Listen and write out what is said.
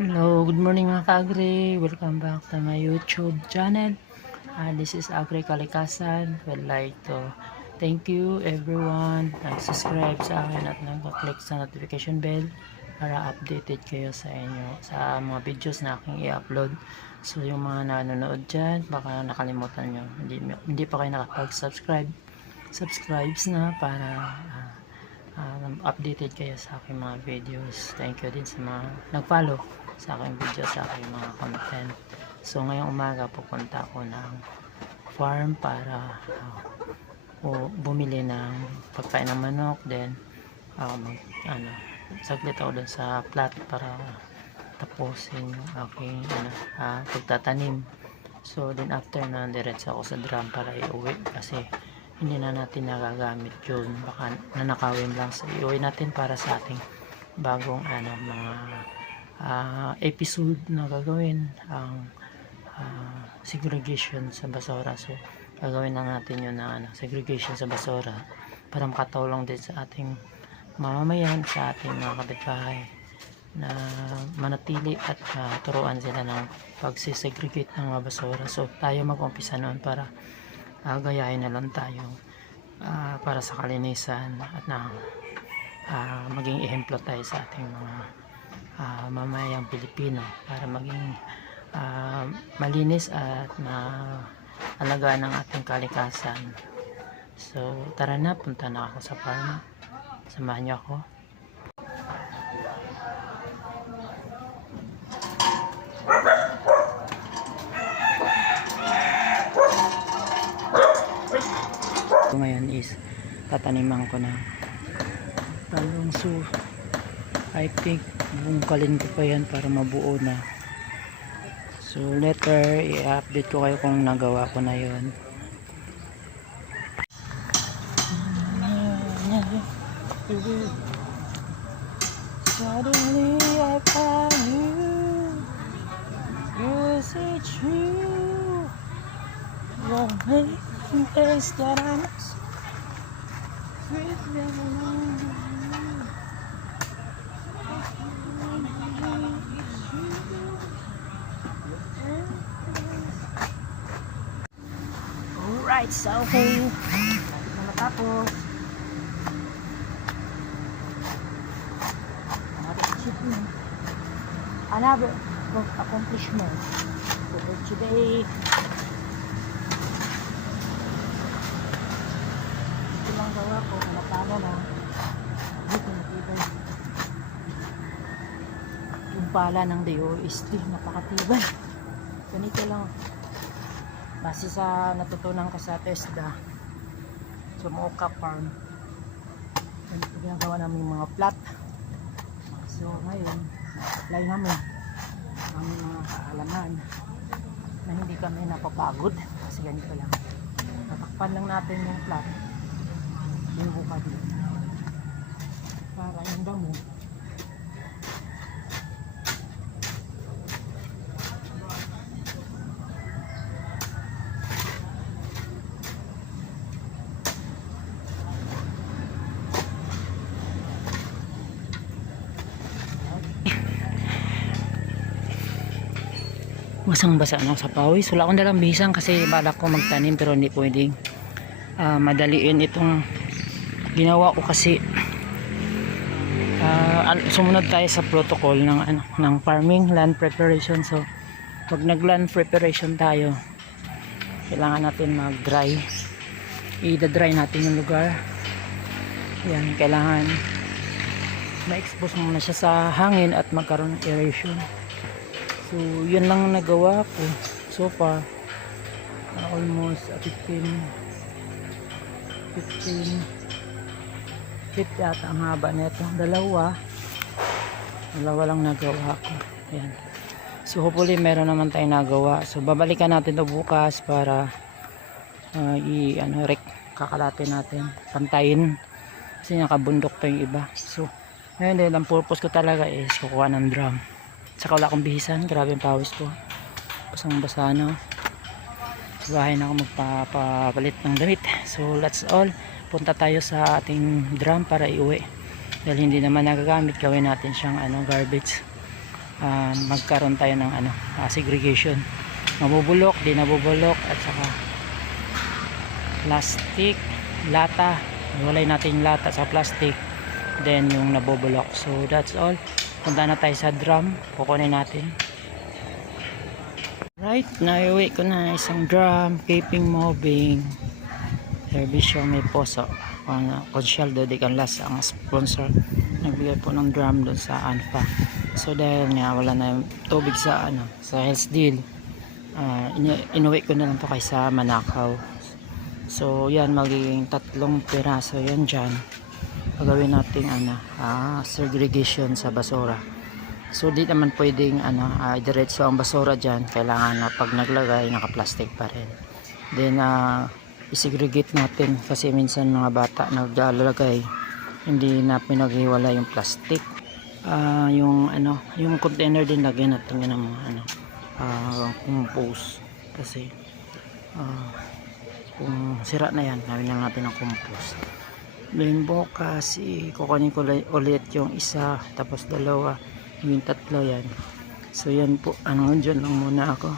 Hello, good morning mga ka-agri. Welcome back to my YouTube channel. This is Agri Kalikasan. Would like to thank you everyone nag-subscribe sa akin at nag-click sa notification bell para updated kayo sa inyo sa mga videos na aking i-upload. So yung mga nanonood dyan, baka nakalimutan nyo. Hindi pa kayo nakapag-subscribe. Subscribes na para updated kayo sa aking mga videos. Thank you din sa mga nag-follow sa aking video, sa aking mga content. So ngayong umaga pupunta ako ng farm para bumili ng pagkain ng manok, then saglit ako dun sa plot para tapusin yung aking pagtatanim. So then after na diretso ako sa drum para iuwi kasi hindi na natin nagagamit yun, baka nanakawin lang. So iuwi natin para sa ating bagong mga episode na gagawin ang segregation sa basura. So gagawin lang natin yun na segregation sa basura para makatulong din sa ating mamamayan, sa ating mga kapitbahay na manatili at turuan sila ng pagsisegregate ng mga basura. So tayo mag-umpisa noon para gayahin na lang tayo para sa kalinisan at maging ehemplo tayo sa ating mga mamayang Pilipino para maging malinis at maalagaan ng ating kalikasan. So tara na, punta na ako sa farm. Samahan niyo ako. So ngayon is tataniman ko na talong. So I think bungkalin ko pa yan para mabuo na. So later i-update ko kayo kung nagawa ko na yun. Suddenly I found you. Is it true? You're making place that I must with them. Alright, so okay. Matapos another accomplishment for today. Ito lang gawa ko, natalo na dito matibay. Yung pala ng DOST napakatibay. Ganito lang base sa natutunan ko sa TESDA sa Mooka Farm. Ganito ginagawa namin mga plot. So ngayon apply namin ang mga kaalaman na hindi kami napapagod kasi ganito lang, natakpan lang natin yung plot, yung buka dito para yung damo basang-basa na sa pawis. Wala akong dalang bisang kasi balak ko magtanim pero hindi pwedeng madaliin itong ginawa ko kasi sumunod tayo sa protocol ng farming land preparation. So pag nag land preparation tayo, kailangan natin mag dry, i-dry natin yung lugar. Yan, kailangan ma-expose muna siya sa hangin at magkaroon ng aeration. So yun lang nagawa ko so far. Almost 15 feet yata ang haba nito. Dalawa lang nagawa ko. Ayan. So hopefully meron naman tayong nagawa. So babalikan natin ito bukas para kakalatin natin, pantayin kasi nakabundok pa yung iba. So ngayon din ang purpose ko talaga is kukuha ng drum. Saka wala akong bihisan, grabe yung pawis ko, basang basa na. Sa bahay na ako magpapalit ng damit. So that's all, punta tayo sa ating drum para iuwi dahil hindi naman nagagamit. Gawin natin siyang garbage magkaroon tayo ng segregation. Mabubulok, di nabubulok, at saka plastic, lata, walay natin yung lata sa plastic, then yung nabubulok. So that's all. Punta na tayo sa drum, kukunin natin. Right, naiuwi ko na isang drum, keeping moving. Servicio may poso. Consyaldo de Canlas ang sponsor. Nagbigay po ng drum doon sa ANFA. So dahil nga wala na yung tubig sa sa Hells Deal, inuwi ko na lang to kay sa Manakaw. So yan, magiging 3 piraso yan dyan. Gagawin natin segregation sa basura. So di naman pwedeng diretso ang basura dyan. Kailangan na pag naglagay naka-plastic pa rin. Then isegregate natin kasi minsan mga bata naglalagay, hindi na pinaghiwala yung plastic. Yung container din lagyan natin yan ng mga compost kasi kung sira na yan, gawin lang natin ng compost. Then bukas kukunin ko ulit yung isa, tapos dalawa, yung 3 yan. So yan po, dyan lang muna ako.